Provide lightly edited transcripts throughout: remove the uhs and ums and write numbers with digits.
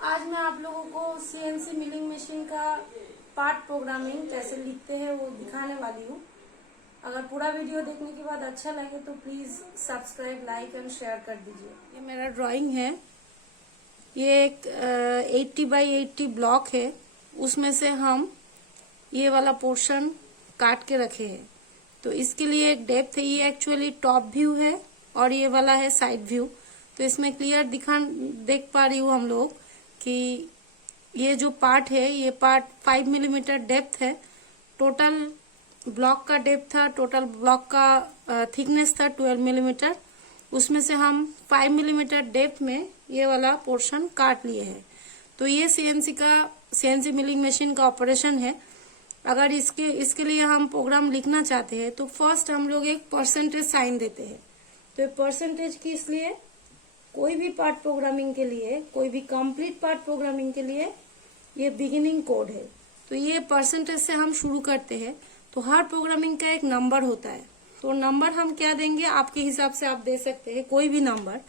आज मैं आप लोगों को सीएनसी मिलिंग मशीन का पार्ट प्रोग्रामिंग कैसे लिखते हैं वो दिखाने वाली हूँ। अगर पूरा वीडियो देखने के बाद अच्छा लगे तो please subscribe, like and share कर दीजिए। ये मेरा ड्राइंग है। ये एक 80 बाई 80 ब्लॉक है। उसमें से हम ये वाला पोर्शन काट के रखे हैं। तो इसके लिए एक डेप्थ है। ये एक्चुअली टॉप व्यू है और ये वाला है साइड व्यू। तो इसमें क्लियर देख पा रही हूँ हम लोग कि ये जो पार्ट है ये पार्ट 5 मिलीमीटर डेप्थ है। टोटल ब्लॉक का डेप्थ था, टोटल ब्लॉक का थिकनेस था 12 मिलीमीटर। उसमें से हम 5 मिलीमीटर डेप्थ में ये वाला पोर्शन काट लिए हैं। तो ये सीएनसी मिलिंग मशीन का ऑपरेशन है। अगर इसके लिए हम प्रोग्राम लिखना चाहते हैं तो फर्स्ट हम लोग एक परसेंटेज साइन देते हैं। तो परसेंटेज की इसलिए कोई भी पार्ट प्रोग्रामिंग के लिए, कोई भी कंप्लीट पार्ट प्रोग्रामिंग के लिए ये बिगिनिंग कोड है। तो ये परसेंटेज से हम शुरू करते हैं। तो हर प्रोग्रामिंग का एक नंबर होता है। तो नंबर हम क्या देंगे आपके हिसाब से आप दे सकते हैं कोई भी नंबर।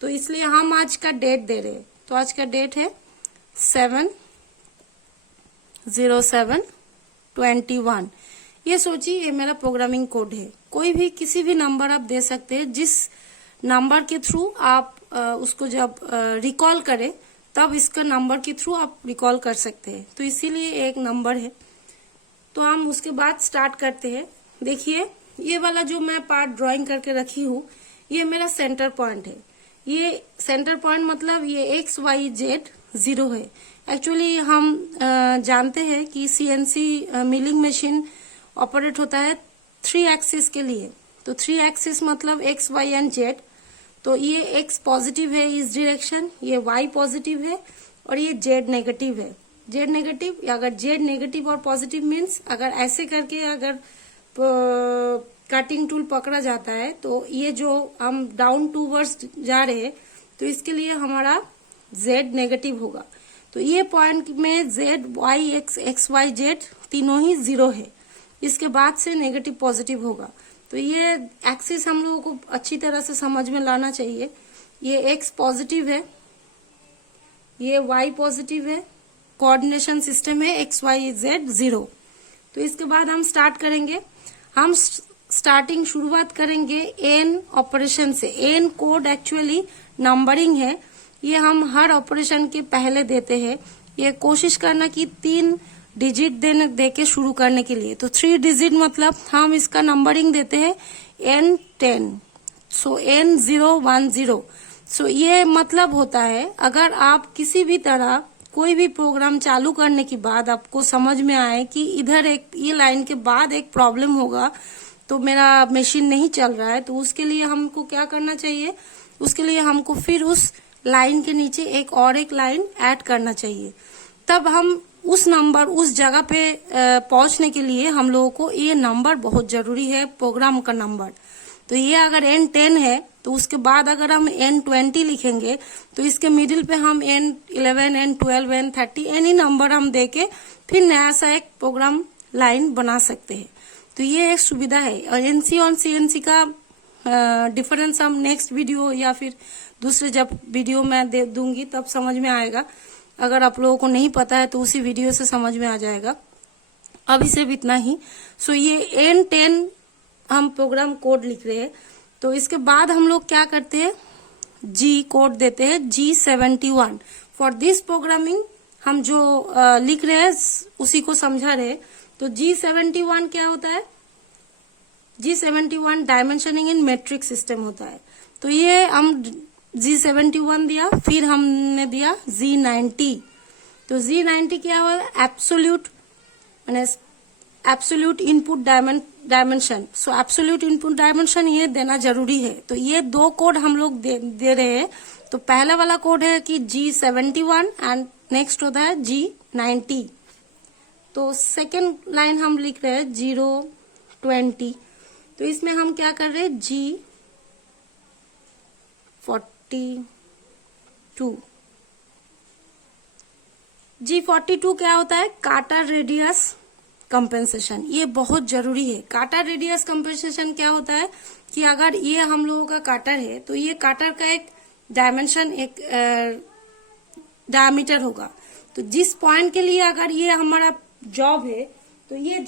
तो इसलिए हम आज का डेट दे रहे हैं। तो आज का डेट है 7/07/21। ये सोचिए ये मेरा प्रोग्रामिंग कोड है। कोई भी किसी भी नंबर आप दे सकते हैं। जिस नंबर के थ्रू आप उसको जब रिकॉल करें तब इसका नंबर के थ्रू आप रिकॉल कर सकते हैं। तो इसीलिए एक नंबर है। तो हम उसके बाद स्टार्ट करते हैं। देखिए ये वाला जो मैं पार्ट ड्राइंग करके रखी हूँ ये मेरा सेंटर पॉइंट है। ये सेंटर पॉइंट मतलब ये XYZ 0 है। एक्चुअली हम जानते हैं कि सीएनसी मिलिंग मशीन ऑपरेट होता है 3 एक्सिस के लिए। तो 3 एक्सिस मतलब X, Y एंड Z। तो ये X पॉजिटिव है इस डायरेक्शन, ये Y पॉजिटिव है और ये Z नेगेटिव है। Z नेगेटिव, अगर Z नेगेटिव और पॉजिटिव मीन्स अगर ऐसे करके अगर कटिंग टूल पकड़ा जाता है तो ये जो हम डाउन टूवर्ड्स जा रहे हैं तो इसके लिए हमारा Z नेगेटिव होगा। तो ये पॉइंट में Z, Y, X, Y, Z तीनों ही 0 है। इसके बाद से नेगेटिव पॉजिटिव होगा। तो ये एक्सिस हम लोगों को अच्छी तरह से समझ में लाना चाहिए। ये X पॉजिटिव है, ये Y पॉजिटिव है, कोऑर्डिनेशन सिस्टम है X, Y, Z 0। तो इसके बाद हम स्टार्ट करेंगे। हम शुरुआत करेंगे एन ऑपरेशन से। एन कोड एक्चुअली नंबरिंग है। ये हम हर ऑपरेशन के पहले देते हैं। ये कोशिश करना कि 3 डिजिट दे के शुरू करने के लिए। तो 3 डिजिट मतलब हम इसका नंबरिंग देते हैं N10। सो N010। सो ये मतलब होता है अगर आप किसी भी तरह कोई भी प्रोग्राम चालू करने के बाद आपको समझ में आए कि इधर एक ये लाइन के बाद एक प्रॉब्लम होगा तो मेरा मशीन नहीं चल रहा है, तो उसके लिए हमको क्या करना चाहिए? उसके लिए हमको फिर उस लाइन के नीचे एक लाइन ऐड करना चाहिए। तब हम उस नंबर, उस जगह पे पहुंचने के लिए हम लोगों को ये नंबर बहुत जरूरी है, प्रोग्राम का नंबर। तो ये अगर N10 है तो उसके बाद अगर हम N20 लिखेंगे तो इसके मिडिल पे हम N11, N12, N30 any number हम देके फिर नया सा एक प्रोग्राम लाइन बना सकते हैं। तो ये एक सुविधा है। और एनसी और सीएनसी का डिफरेंस हम नेक्स्ट वीडियो या फिर दूसरे जब वीडियो मैं दे दूंगी तब समझ में आएगा। अगर आप लोगों को नहीं पता है तो उसी वीडियो से समझ में आ जाएगा। अभी सिर्फ इतना ही। सो ये N10 हम प्रोग्राम कोड लिख रहे हैं। तो इसके बाद हम लोग क्या करते हैं? G कोड देते हैं G71। फॉर दिस प्रोग्रामिंग हम जो लिख रहे हैं उसी को समझा रहे हैं। तो G71 क्या होता है? G71 डायमेंशनिंग इन मैट्रिक्स सिस्टम होता है। तो ये हम G71 दिया, फिर हमने दिया G90। तो G90 क्या हुआ? एब्सोल्यूट माने एब्सोल्यूट इनपुट डायमेंशन। सो एब्सोल्यूट इनपुट डायमेंशन ये देना जरूरी है। तो ये 2 कोड हम लोग दे रहे हैं। तो पहला वाला कोड है कि G71 एंड नेक्स्ट होता है G90। तो सेकेंड लाइन हम लिख रहे हैं 020। तो इसमें हम क्या कर रहे हैं? G42 क्या होता है? Carter radius compensation. ये बहुत जरूरी है। काटर रेडियस कंपेंसेशन क्या होता है कि अगर ये हम लोगों का काटर है तो ये काटर का एक डायमेंशन, एक डायमीटर होगा। तो जिस पॉइंट के लिए अगर ये हमारा जॉब है तो ये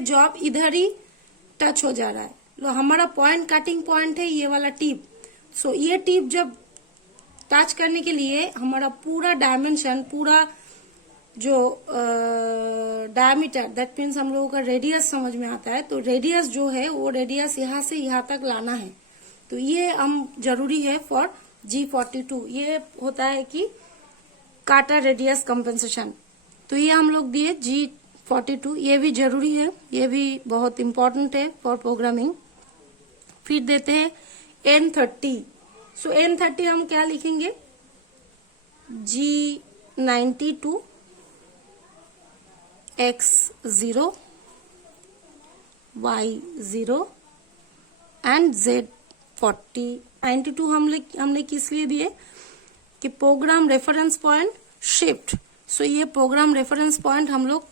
जॉब इधर ही टच हो जा रहा है। तो हमारा पॉइंट कटिंग पॉइंट है ये वाला टिप। सो ये टिप जब टच करने के लिए हमारा पूरा डायमेंशन, पूरा जो डायमीटर, दैट मीन्स हम लोगों का रेडियस समझ में आता है। तो रेडियस जो है वो रेडियस यहाँ से यहाँ तक लाना है। तो ये हम जरूरी है फॉर G42। ये होता है कि काटा रेडियस कंपेंसेशन। तो ये हम लोग दिए G42, ये भी जरूरी है, ये भी बहुत इंपॉर्टेंट है फॉर प्रोग्रामिंग। फिर देते हैं N30। सो N30 हम क्या लिखेंगे, G92 X0 Y0 and Z40। 92 हमने किस लिए दिए कि प्रोग्राम रेफरेंस पॉइंट शिफ्ट। सो ये प्रोग्राम रेफरेंस पॉइंट हम लोग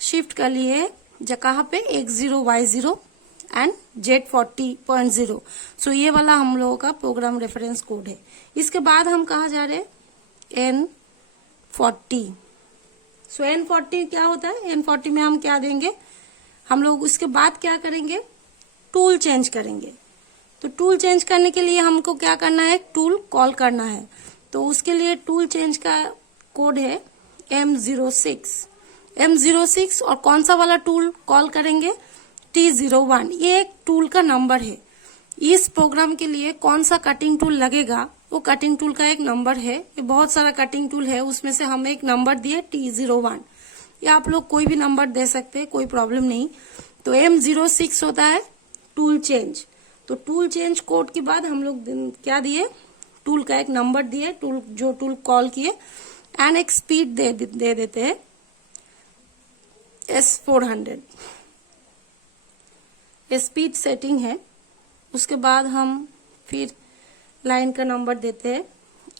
शिफ्ट कर लिए जगह पे X0 Y0 एंड Z40.0। सो ये वाला हम लोगों का प्रोग्राम रेफरेंस कोड है। इसके बाद हम कहा जा रहे N40। सो N40 क्या होता है, N40 में हम क्या देंगे, हम लोग उसके बाद क्या करेंगे, टूल चेंज करेंगे। तो टूल चेंज करने के लिए हमको क्या करना है, टूल कॉल करना है। तो उसके लिए टूल चेंज का कोड है M06 और कौन सा वाला टूल कॉल करेंगे, T01। ये एक टूल का नंबर है। इस प्रोग्राम के लिए कौन सा कटिंग टूल लगेगा वो कटिंग टूल का एक नंबर है। ये बहुत सारा कटिंग टूल है, उसमें से हम एक नंबर दिए T01। या आप लोग कोई भी नंबर दे सकते हैं, कोई प्रॉब्लम नहीं। तो M06 होता है टूल चेंज। तो टूल चेंज कोड के बाद हम लोग क्या दिए, टूल का एक नंबर दिए, जो टूल कॉल किए, एंड एक स्पीड दे देते हैं S400। स्पीड सेटिंग है। उसके बाद हम फिर लाइन का नंबर देते हैं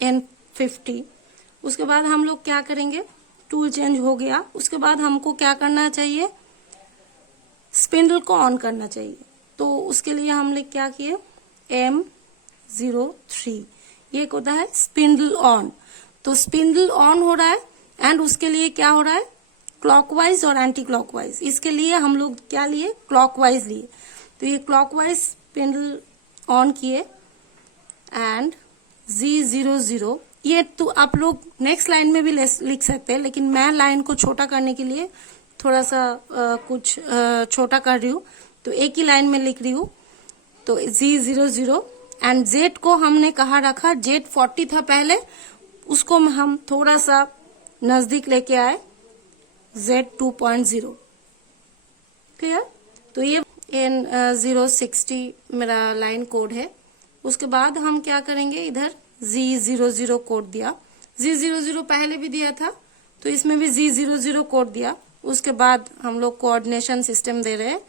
N50। उसके बाद हम लोग क्या करेंगे, टूल चेंज हो गया। उसके बाद हमको क्या करना चाहिए, स्पिंडल को ऑन करना चाहिए। तो उसके लिए हम लोग क्या किए, M03। ये होता है स्पिंडल ऑन। तो स्पिंडल ऑन हो रहा है एंड उसके लिए क्या हो रहा है, क्लॉकवाइज और एंटी क्लॉकवाइज। इसके लिए हम लोग क्या लिए, क्लॉकवाइज लिए। तो ये क्लॉकवाइज स्पिंडल ऑन किए एंड G00। ये तो आप लोग नेक्स्ट लाइन में भी लिख सकते हैं, लेकिन मैं लाइन को छोटा करने के लिए थोड़ा सा कुछ छोटा कर रही हूँ, तो एक ही लाइन में लिख रही हूँ। तो G00 एंड Z को हमने कहाँ रखा, Z40 था पहले, उसको हम थोड़ा सा नजदीक लेके आए, Z2.0। क्लियर। तो ये N060 मेरा लाइन कोड है। उसके बाद हम क्या करेंगे, इधर G00 कोड दिया। G00 पहले भी दिया था, तो इसमें भी G00 कोड दिया। उसके बाद हम लोग कोऑर्डिनेशन सिस्टम दे रहे हैं,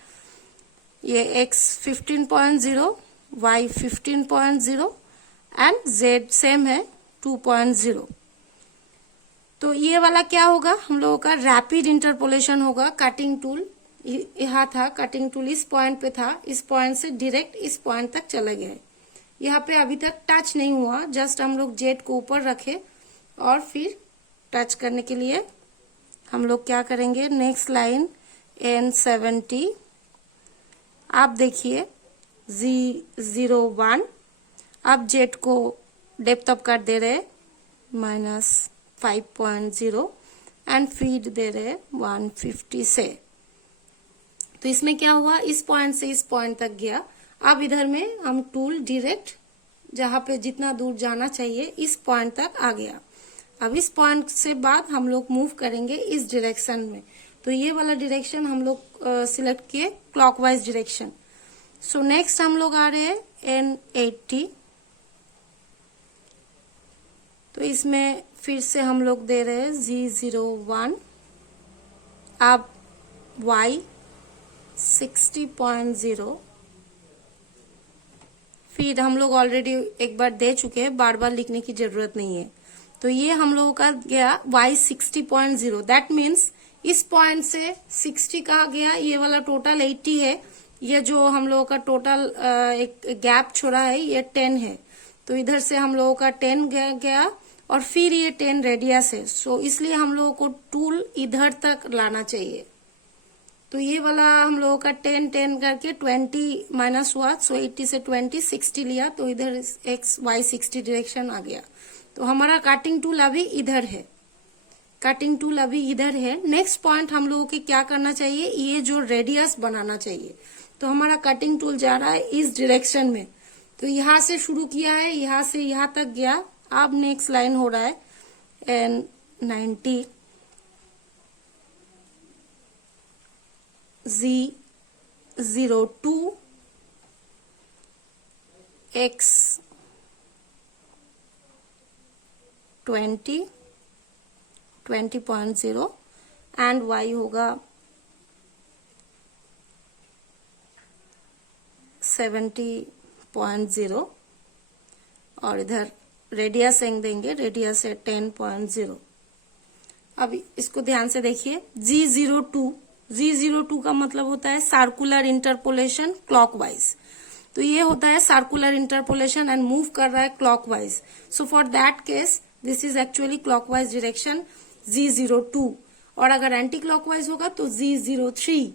ये X15.0 Y15.0 and Z same है 2.0। तो ये वाला क्या होगा, हम लोगों का रैपिड इंटरपोलेशन होगा। कटिंग टूल यहाँ था, कटिंग टूल इस पॉइंट पे था, इस पॉइंट से डायरेक्ट इस पॉइंट तक चला गया है। यहाँ पे अभी तक टच नहीं हुआ, जस्ट हम लोग जेट को ऊपर रखे और फिर टच करने के लिए हम लोग क्या करेंगे, नेक्स्ट लाइन N70। आप देखिए G01। अब जेट को डेप्थ अप कर दे रहे -5.0 एंड फीड दे रहे 150 से। तो इसमें क्या हुआ, इस पॉइंट से इस पॉइंट तक गया। अब इधर में हम टूल डायरेक्ट जहां पे जितना दूर जाना चाहिए इस पॉइंट तक आ गया। अब इस पॉइंट से बाद हम लोग मूव करेंगे इस डायरेक्शन में। तो ये वाला डायरेक्शन हम लोग सिलेक्ट किए, क्लॉकवाइज डायरेक्शन। सो नेक्स्ट हम लोग आ रहे हैं N80। तो इसमें फिर से हम लोग दे रहे हैं G01। अब Y60.0। फिर हम लोग ऑलरेडी एक बार दे चुके हैं, बार बार लिखने की जरूरत नहीं है। तो ये हम लोगों का गया Y60.0। दैट मीन्स इस पॉइंट से 60 कहा गया, ये वाला टोटल 80 है। ये जो हम लोगों का टोटल एक गैप छोड़ा है ये 10 है। तो इधर से हम लोगों का 10 गया और फिर ये 10 रेडियस है, सो इसलिए हम लोगों को टूल इधर तक लाना चाहिए। तो ये वाला हम लोगों का 10 10 करके 20 माइनस हुआ, सो 80 से 20 60 लिया, तो इधर एक्स वाई 60 डायरेक्शन आ गया। तो हमारा कटिंग टूल अभी इधर है, कटिंग टूल अभी इधर है। नेक्स्ट पॉइंट हम लोगों को क्या करना चाहिए, ये जो रेडियस बनाना चाहिए। तो हमारा कटिंग टूल जा रहा है इस डायरेक्शन में, तो यहां से शुरू किया है, यहां से यहां तक गया। अब नेक्स्ट लाइन हो रहा है N 90 Z02 X 20 20.0 and y होगा 70.0 और इधर रेडियस एंग देंगे, रेडियस है 10.0। अब इसको ध्यान से देखिए, G02 का मतलब होता है सर्कुलर इंटरपोलेशन क्लॉकवाइज। तो ये होता है सर्कुलर इंटरपोलेशन एंड मूव कर रहा है clockwise. So for that case this is actually clockwise direction G02, और अगर एंटी क्लॉकवाइज होगा तो G03।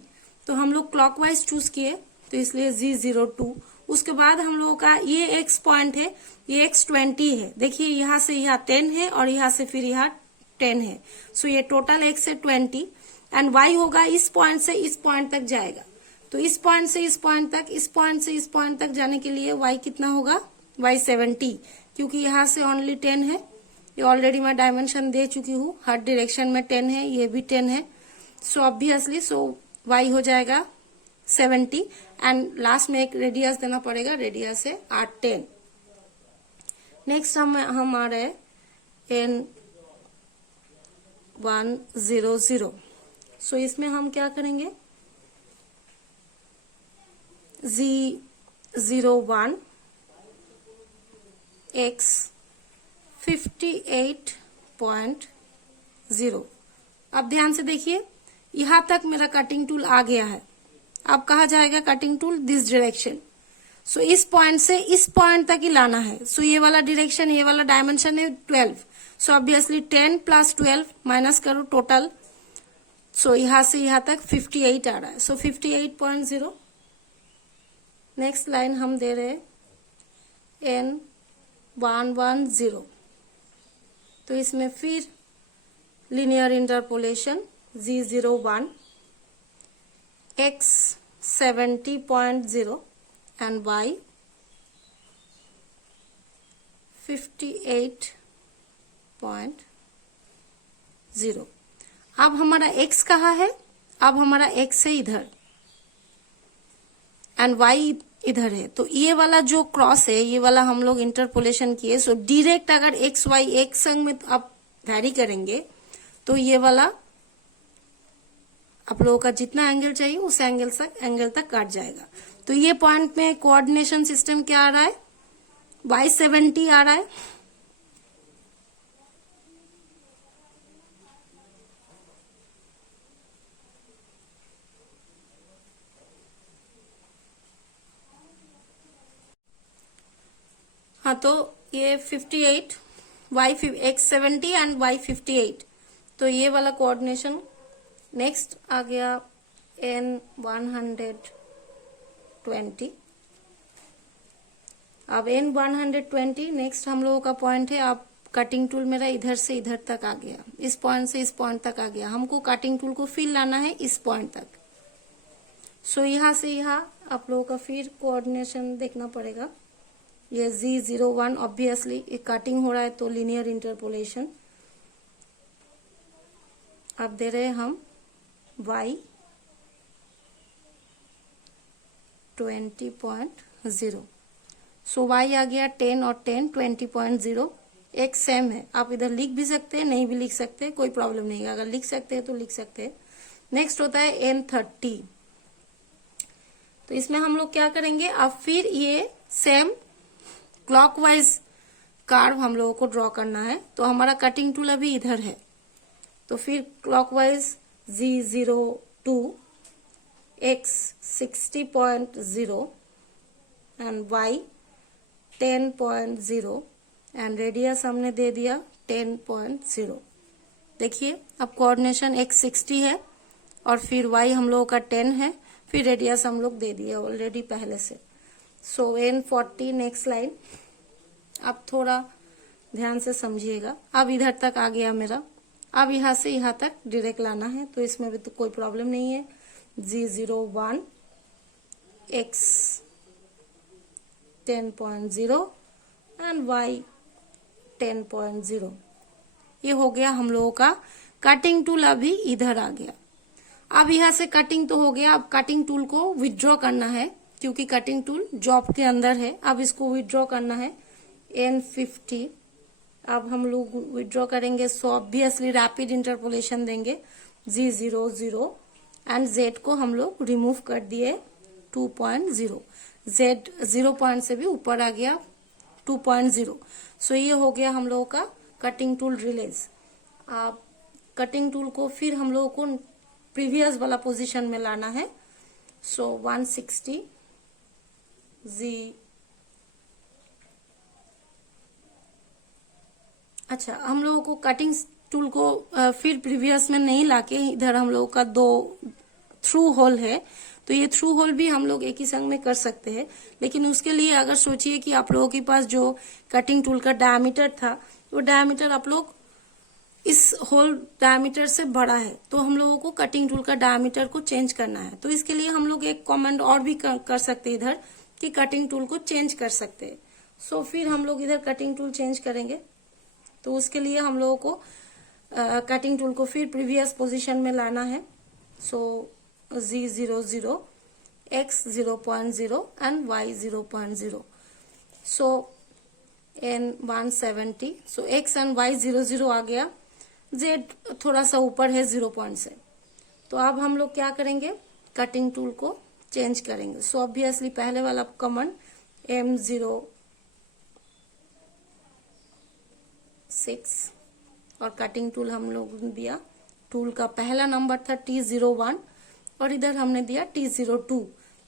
तो हम लोग क्लॉकवाइज चूज किए, तो इसलिए G02। उसके बाद हम लोगों का ये एक्स पॉइंट है, ये X20 है। देखिए यहाँ से यहाँ 10 है और यहाँ से फिर यहाँ 10 है, सो ये टोटल एक्स है 20 एंड y होगा इस पॉइंट से इस पॉइंट तक जाएगा। तो इस पॉइंट से इस पॉइंट तक, इस पॉइंट से इस पॉइंट तक जाने के लिए y कितना होगा, y 70, क्योंकि यहाँ से ओनली 10 है। ये ऑलरेडी मैं डायमेंशन दे चुकी हूँ, हर डायरेक्शन में 10 है, ये भी 10 है। सो ऑब्वियसली y हो जाएगा 70 एंड लास्ट में एक रेडियस देना पड़ेगा, रेडियस है 10। नेक्स्ट हम आ रहे N100। सो इसमें हम क्या करेंगे, Z01 X 58.0। अब ध्यान से देखिए, यहां तक मेरा कटिंग टूल आ गया है। अब कहा जाएगा कटिंग टूल दिस डायरेक्शन। सो इस पॉइंट से इस पॉइंट तक ही लाना है। सो ये वाला डायरेक्शन, ये वाला डायमेंशन है 12। सो ऑब्वियसली 10 प्लस 12 माइनस करो टोटल, सो यहां से यहां तक 58 आ रहा है। सो 58.0। नेक्स्ट लाइन हम दे रहे N110। तो इसमें फिर linear interpolation Z01 X 70.0 and Y 58.0। अब हमारा x कहाँ है, अब हमारा x है इधर एंड y इधर है। तो ये वाला जो क्रॉस है, ये वाला हम लोग इंटरपोलेशन किए। सो डायरेक्ट अगर x y एक संग में आप वैरी करेंगे तो ये वाला आप लोगों का जितना एंगल चाहिए उस एंगल तक काट जाएगा। तो ये पॉइंट में कोऑर्डिनेशन सिस्टम क्या आ रहा है, y 70 आ रहा है। हाँ, तो ये 58 x 70 एंड y 58, तो ये वाला कोऑर्डिनेशन। नेक्स्ट आ गया N120। अब N120 नेक्स्ट हम लोगों का पॉइंट है। अब कटिंग टूल मेरा इधर से इधर तक आ गया, इस पॉइंट से इस पॉइंट तक आ गया। हमको कटिंग टूल को फिर लाना है इस पॉइंट तक। सो यहाँ से यहाँ आप लोगों का फिर कोऑर्डिनेशन देखना पड़ेगा। ये Z01 ऑब्वियसली कटिंग हो रहा है तो लिनियर इंटरपोलेशन। अब दे रहे हम y 20.0। सो y आ गया 10 और 10 20.0। एक सेम है, आप इधर लिख भी सकते हैं, नहीं भी लिख सकते, कोई प्रॉब्लम नहीं है। अगर लिख सकते हैं तो लिख सकते हैं। नेक्स्ट होता है N30। तो इसमें हम लोग क्या करेंगे, अब फिर ये सेम क्लॉकवाइज कर्व हम लोगों को ड्रॉ करना है। तो हमारा कटिंग टूल अभी इधर है, तो फिर clockwise Z02 X 60.0 and Y 10.0 and radius हमने दे दिया 10.0। देखिए अब कोऑर्डिनेशन x 60 है और फिर y हम लोगों का 10 है, फिर रेडियस हम लोग दे दिए ऑलरेडी पहले से। सो n 40 नेक्स्ट लाइन। अब थोड़ा ध्यान से समझिएगा। अब इधर तक आ गया मेरा, अब यहाँ से यहाँ तक डायरेक्ट लाना है, तो इसमें भी तो कोई प्रॉब्लम नहीं है। G01 x 10.0 and y 10.0। ये हो गया हम लोगों का कटिंग टूल। अभी इधर आ गया। अब यहाँ से कटिंग तो हो गया, अब कटिंग टूल को विथड्रॉ करना है, क्योंकि कटिंग टूल जॉब के अंदर है। अब इसको विथड्रॉ करना है N50। अब हम लोग विथड्रॉ करेंगे, सो ऑब्वियसली रैपिड इंटरपोलेशन देंगे G00 एंड Z को हम लोग रिमूव कर दिए 2.0। Z 0 पॉइंट से भी ऊपर आ गया 2.0। सो ये हो गया हम लोगों का कटिंग टूल रिलीज। अब कटिंग टूल को फिर हम लोगों को प्रीवियस वाला पोजीशन में लाना है। सो 160 Z। अच्छा, हम लोगों को कटिंग टूल को फिर प्रीवियस में नहीं लाके, इधर हम लोगों का 2 थ्रू होल है, तो ये थ्रू होल भी हम लोग एक ही संग में कर सकते हैं। लेकिन उसके लिए अगर सोचिए कि आप लोगों के पास जो कटिंग टूल का डायमीटर था, वो डायमीटर आप लोग इस होल डायमीटर से बड़ा है, तो हम लोगों को कटिंग टूल का डायमीटर को चेंज करना है। तो इसके लिए हम लोग एक कमेंट और भी कर सकते हैं इधर, कि कटिंग टूल को चेंज कर सकते हैं। सो फिर हम लोग इधर कटिंग टूल चेंज करेंगे, तो उसके लिए हम लोगों को कटिंग टूल को फिर प्रीवियस पोजीशन में लाना है। सो G00 x 0.0 and y 0.0। So N 170। So x and y 00 आ गया, z थोड़ा सा ऊपर है 0 पॉइंट से। तो अब हम लोग क्या करेंगे, कटिंग टूल को चेंज करेंगे। सो ऑब्वियसली पहले वाला कमांड M06 और कटिंग टूल हम लोग दिया, टूल का पहला नंबर था T01 और इधर हमने दिया T02।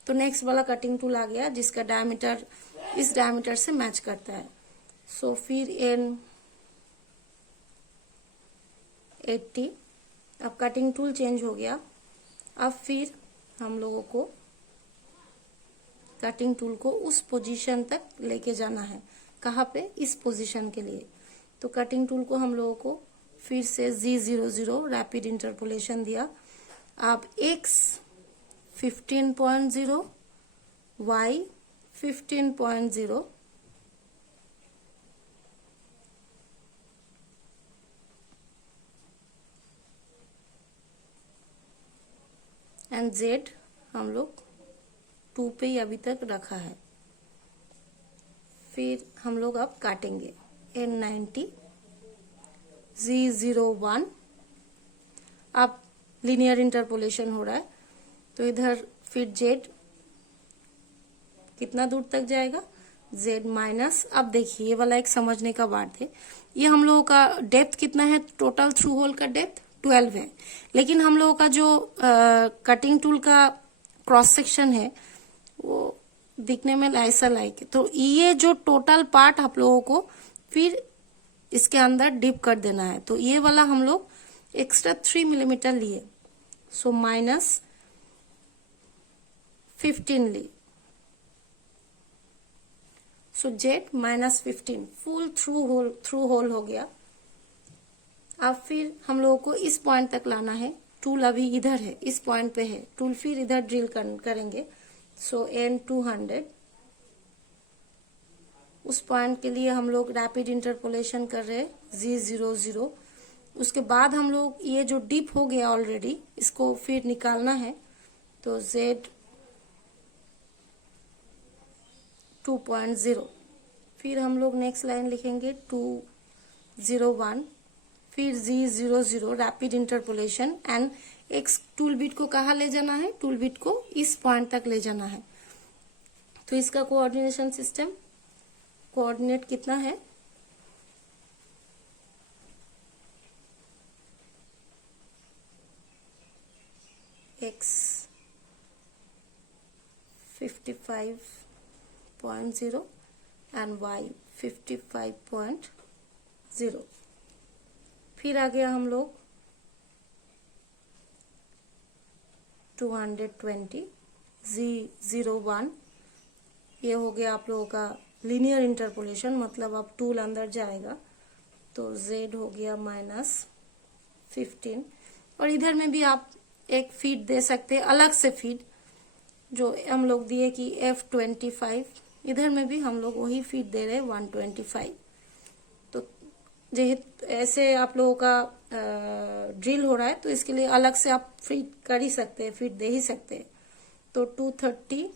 तो नेक्स्ट वाला कटिंग टूल आ गया जिसका डायमीटर इस डायमीटर से मैच करता है। सो फिर N80। अब कटिंग टूल चेंज हो गया। अब फिर हम लोगों को कटिंग टूल को उस पोजीशन तक लेके जाना है। कहाँ पे, इस पोजीशन के लिए। तो कटिंग टूल को हम लोगों को फिर से G00 रैपिड इंटरपोलेशन दिया। अब x 15.0 y 15.0 एंड z हम लोग 2 पे ही अभी तक रखा है। फिर हम लोग अब काटेंगे N90 G01। अब लीनियर इंटरपोलेशन हो रहा है, तो इधर फिर z कितना दूर तक जाएगा, z माइनस। अब देखिए ये वाला एक समझने का बात है, ये हम लोगों का डेप्थ कितना है, टोटल थ्रू होल का डेप्थ 12 है। लेकिन हम लोगों का जो कटिंग टूल का क्रॉस सेक्शन है वो दिखने में ऐसा लाइक है, तो ये जो टोटल पार्ट आप लोगों को फिर इसके अंदर डिप कर देना है। तो ये वाला हम लोग एक्स्ट्रा 3 मिलीमीटर लिए, सो माइनस 15 लिए। So Z minus 15 full through hole हो गया। अब फिर हम लोगों को इस पॉइंट तक लाना है। टूल अभी इधर है, इस पॉइंट पे है, टूल फिर इधर ड्रिल करेंगे। सो N200 उस पॉइंट के लिए हम लोग रैपिड इंटरपोलेशन कर रहे हैं G00। उसके बाद हम लोग ये जो डिप हो गया ऑलरेडी, इसको फिर निकालना है। तो Z 2.0। फिर हम लोग नेक्स्ट लाइन लिखेंगे 201, फिर G00 rapid interpolation and x tool bit को कहाँ ले जाना है, टूल बिट को इस पॉइंट तक ले जाना है। तो इसका कोऑर्डिनेशन सिस्टम कोऑर्डिनेट कितना है, x 55.0 and y 55.0। फिर आ गया हम लोग 220 Z01, ये हो गया आप लोगों का लीनियर इंटरपोलेशन, मतलब अब टूल अंदर जाएगा तो Z हो गया -15। और इधर में भी आप एक फीड दे सकते हैं, अलग से फीड जो हम लोग दिए कि F25, इधर में भी हम लोग वही फीड दे रहे हैं 125। तो जेहेतु ऐसे आप लोगों का ड्रिल हो रहा है तो इसके लिए अलग से आप फीड कर ही सकते हैं, फीड दे ही सकते हैं। तो 230।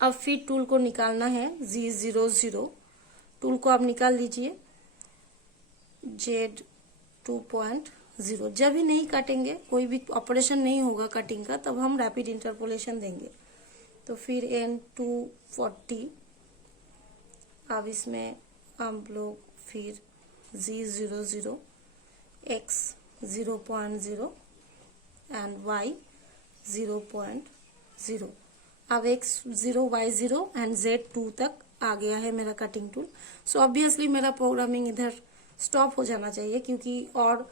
अब फीड टूल को निकालना है, Z00 टूल को आप निकाल लीजिए, Z2.0। जब भी नहीं काटेंगे, कोई भी ऑपरेशन नहीं होगा कटिंग का, तब हम रैपिड इंटरपोलेशन देंगे। तो फिर N240। अब इसमें हम लोग फिर Z00, X 0.0 एंड Y 0.0। अब X0, Y0 एंड Z2 तक आ गया है मेरा कटिंग टूल। सो ऑब्वियसली मेरा प्रोग्रामिंग इधर स्टॉप हो जाना चाहिए, क्योंकि और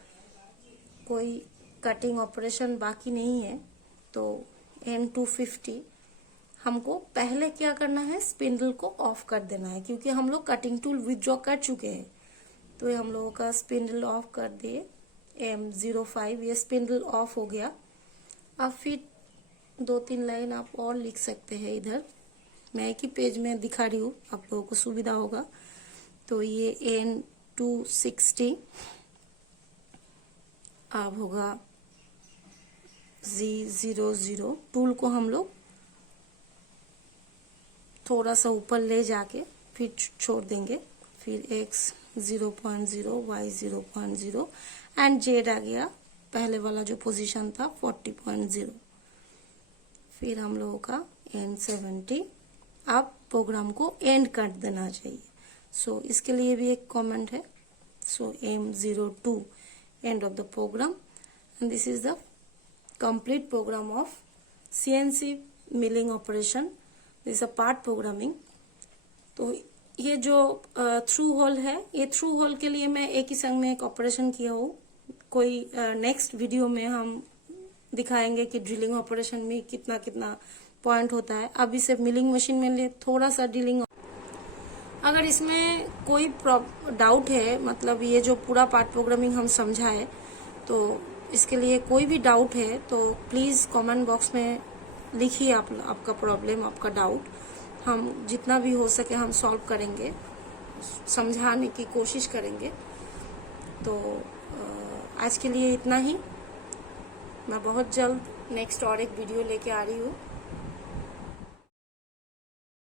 कोई कटिंग ऑपरेशन बाकी नहीं है। तो N250 हमको पहले क्या करना है, स्पिंडल को ऑफ कर देना है, क्योंकि हम लोग कटिंग टूल विथड्रॉ कर चुके हैं। तो ये हम लोगों का स्पिंडल ऑफ कर दिए, M05, ये स्पिंडल ऑफ हो गया। अब फिर 2-3 लाइन आप और लिख सकते हैं इधर, मैं एक ही पेज में दिखा रही हूँ, आप लोगों को सुविधा होगा। तो ये N260 अब होगा Z00। टूल को हम लोग थोड़ा सा ऊपर ले जाके फिर छोड़ देंगे। फिर X 0.0, Y 0.0 एंड Z आ गया, पहले वाला जो पोजीशन था 40.0। फिर हम लोगों का N70। अब प्रोग्राम को एंड कर देना चाहिए। सो इसके लिए भी एक कमेंट है, सो M02 end of the program, and this is the complete program of CNC milling operation. This is a part programming. तो ये जो थ्रू होल है, ये थ्रू होल के लिए मैं एक ही संग में एक ऑपरेशन किया हूँ। कोई नेक्स्ट वीडियो में हम दिखाएंगे कि ड्रिलिंग ऑपरेशन में कितना कितना पॉइंट होता है। अभी सिर्फ मिलिंग मशीन में लिए थोड़ा सा ड्रिलिंग। अगर इसमें कोई डाउट है, मतलब ये जो पूरा पार्ट प्रोग्रामिंग हम समझाए, तो इसके लिए कोई भी डाउट है तो प्लीज कमेंट बॉक्स में लिखिए आपका प्रॉब्लम, आपका डाउट। हम जितना भी हो सके हम सॉल्व करेंगे, समझाने की कोशिश करेंगे। तो आज के लिए इतना ही। मैं बहुत जल्द नेक्स्ट और एक वीडियो लेके आ रही हूँ।